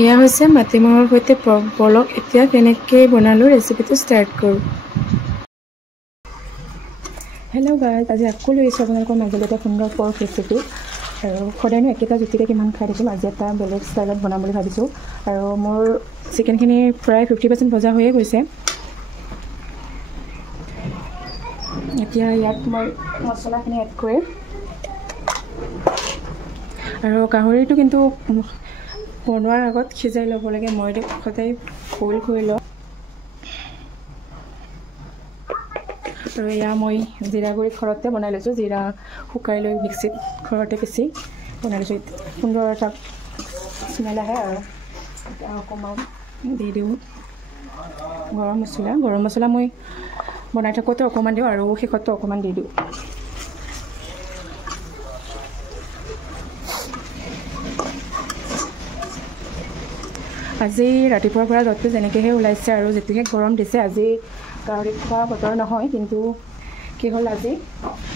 এয়া হৈছে মাটিমাহৰ সৈতে পলক। এতিয়া কেনেকৈ বনালোঁ ৰেচিপিটো ষ্টাৰ্ট কৰোঁ। হেল্ল' গাইজ, আজি আকৌ লৈ আহিছোঁ আপোনালোকৰ মাজলৈ এটা সুন্দৰ পৰ্ক ৰেচিপি। আৰু সদায়নো একেটা জুতিৰে কিমান খাই থাকিম, আজি এটা বেলেগ ষ্টাইলত বনাম বুলি ভাবিছোঁ। আৰু মোৰ চিকেনখিনি প্ৰায় 50% ভজা হৈয়ে গৈছে। এতিয়া ইয়াত মই মছলাখিনি এড কৰিম। আৰু গাহৰিটো কিন্তু বনোৱাৰ আগত সিজাই ল'ব লাগে। মই সদায় বইল কৰি লওঁ। আৰু এয়া মই জিৰা গুড়ি ঘৰতে বনাই লৈছোঁ। জিৰা শুকাই লৈ মিক্সিত ঘৰতে পিচি বনাই লৈছোঁ। সুন্দৰ এটা স্মেল আহে। আৰু এতিয়া অকণমান দি দিওঁ গৰম মছলা। গৰম মছলা মই বনাই থাকোঁতে অকণমান দিওঁ আৰু শেষতো অকণমান দি দিওঁ। আজি ৰাতিপুৱাৰ পৰা ৰ'দটো যেনেকৈহে ওলাইছে আৰু যেতিয়াহে গৰম দিছে। আজি গাহৰি খোৱা বতৰ নহয়, কিন্তু কি হ'ল, আজি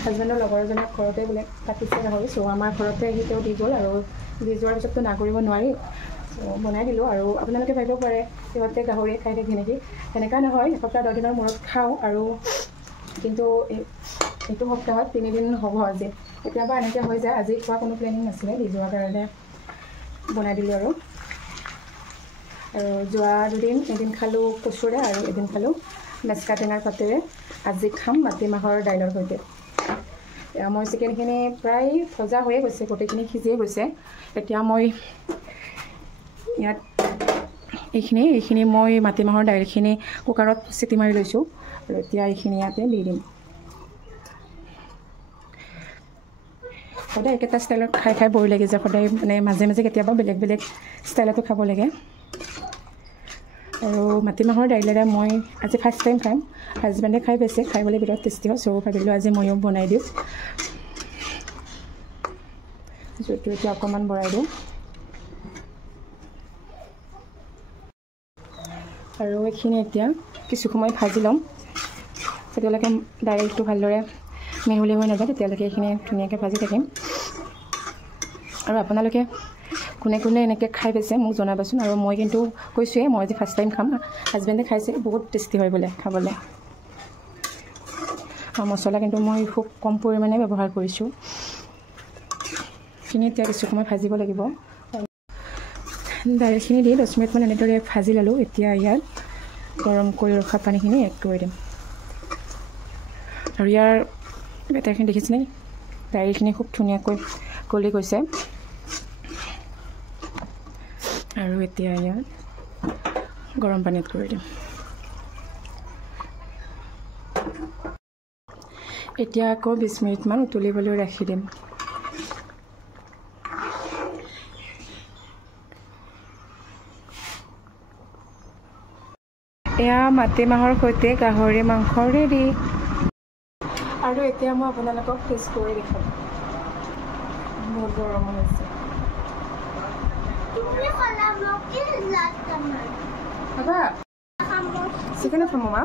হাজবেণ্ডৰ লগৰ এজনে ঘৰতে বোলে কাটিছে গাহৰি। চ' আমাৰ ঘৰতে আহি তেওঁ দি গ'ল। আৰু দি যোৱাৰ পিছততো নাগৰিব নোৱাৰি, চ' বনাই দিলোঁ। আৰু আপোনালোকে ভাবিব পাৰে সিহঁতে গাহৰিয়ে খাই থাকে নেকি। তেনেকুৱা নহয়, এসপ্তাহ 10 দিনৰ মূৰত খাওঁ। আৰু কিন্তু এইটো সপ্তাহত 3 দিন হ'ব আজি। কেতিয়াবা এনেকৈ হৈ যায়। আজি খোৱা কোনো প্লেনিং নাছিলে, দি যোৱাৰ কাৰণে বনাই দিলোঁ। আৰু যোৱা এদিন খালোঁ কচুৰে আৰু এদিন খালোঁ মেচকা টেঙাৰ পাতেৰে। আজি খাম মাটিমাহৰ দাইলৰ সৈতে। মই চিকেনখিনি প্ৰায় ভজা হৈয়ে গৈছে, গোটেইখিনি সিজিয়ে গৈছে। এতিয়া মই ইয়াত এইখিনি মই মাটিমাহৰ দাইলখিনি কুকাৰত চিটি মাৰি লৈছোঁ। আৰু এতিয়া এইখিনি ইয়াতে দি দিম। সদায় একেটা ষ্টাইলত খাই ব'ৰ লাগি যায়। সদায় মানে মাজে মাজে কেতিয়াবা বেলেগ বেলেগ ষ্টাইলতো খাব লাগে। আৰু মাটিমাহৰ দাইলেৰে মই আজি ফাৰ্ষ্ট টাইম খাম। হাজবেণ্ডে খাই পাইছে, খাই বুলি বিৰাট টেষ্টি হয়। চ' ভাবিলোঁ আজি ময়ো বনাই দিওঁ। জুইটো এতিয়া অকণমান বঢ়াই দিওঁ। আৰু এইখিনি এতিয়া কিছু সময় ভাজি ল'ম। যেতিয়ালৈকে দাইলটো ভালদৰে মিহলি হৈ নাযায় তেতিয়ালৈকে এইখিনি ধুনীয়াকৈ ভাজি থাকিম। আৰু আপোনালোকে কোনে কোনে এনেকৈ খাই পাইছে মোক জনাবচোন। আৰু মই কিন্তু কৈছোঁৱেই, মই আজি ফাৰ্ষ্ট টাইম খাম। হাজবেণ্ডে খাইছে, বহুত টেষ্টি হয় বোলে খাবলৈ। মছলা কিন্তু মই খুব কম পৰিমাণে ব্যৱহাৰ কৰিছোঁ। এইখিনি এতিয়া কিছু সময় ভাজিব লাগিব। দাইলখিনি দি 10 মিনিটমান এনেদৰে ভাজি ল'লোঁ। এতিয়া ইয়াত গৰম কৰি ৰখা পানীখিনি এড কৰি দিম। আৰু ইয়াৰ বেটাৰখিনি দেখিছেনে, দাইলখিনি খুব ধুনীয়াকৈ গলি গৈছে। আৰু এতিয়া ইয়াত গৰম পানী এড কৰি দিম। এতিয়া আকৌ 20 মিনিটমান উতলিবলৈ ৰাখি দিম। এয়া মাটিমাহৰ সৈতে গাহৰি মাংস ৰেডি। আৰু এতিয়া মই আপোনালোকক টেষ্ট কৰি দেখাম। বহুত গৰম হৈছে। চিকেনে খাম মা।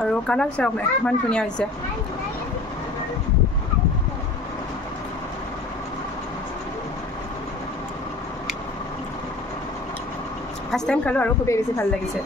আৰু কালাৰ চাওক ইমান ধুনীয়া হৈছে। ফাৰ্ষ্ট টাইম খালোঁ আৰু খুবেই বেছি ভাল লাগিছে।